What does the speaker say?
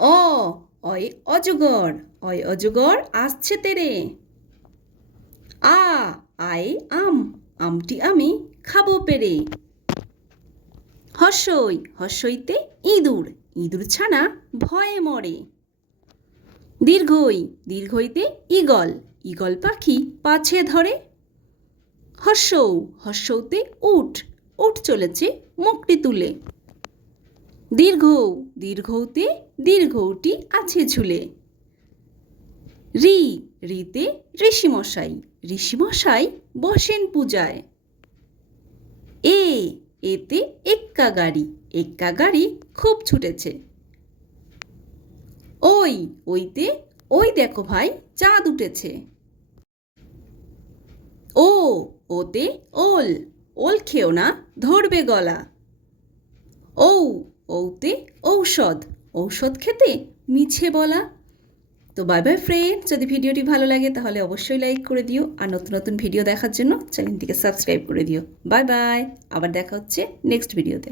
অ অয় অজগর অয় অজগর আসছে তেরে। আ আয় আম, আমটি আমি খাব পেরে। হর্ষই হর্ষইতে ইঁদুর ইঁদুর ছানা ভয়ে মরে। দীর্ঘই, দীর্ঘইতে ঈগল ঈগল পাখি পাছে ধরে। হর্ষৌ হর্ষৌতে উঠ উঠ চলেছে মুখটি তুলে। দীর্ঘ দীর্ঘতে দীর্ঘটি আছে ঝুলে। রি, রিতে ঋষিমশাই। ঋষিমশাই বসেন পূজায়। এ, এতে এক্কা গাড়ি এক্কা গাড়ি খুব ছুটেছে। ওই, ওইতে, ওই দেখো ভাই, চাঁদ উঠেছে। ও, ওতে ওল। ওল খেও না, ধরবে গলা। ঔ, ঔতে ঔষধ। ঔষধ খেতে মিছে বলা। তো বাই বাই ফ্রেন্ড যদি ভিডিওটি ভালো লাগে তাহলে অবশ্যই লাইক করে দিও আর নতুন নতুন ভিডিও দেখার জন্য চ্যানেলটিকে সাবস্ক্রাইব করে দিও। বাই বাই আবার দেখা হচ্ছে নেক্সট ভিডিওতে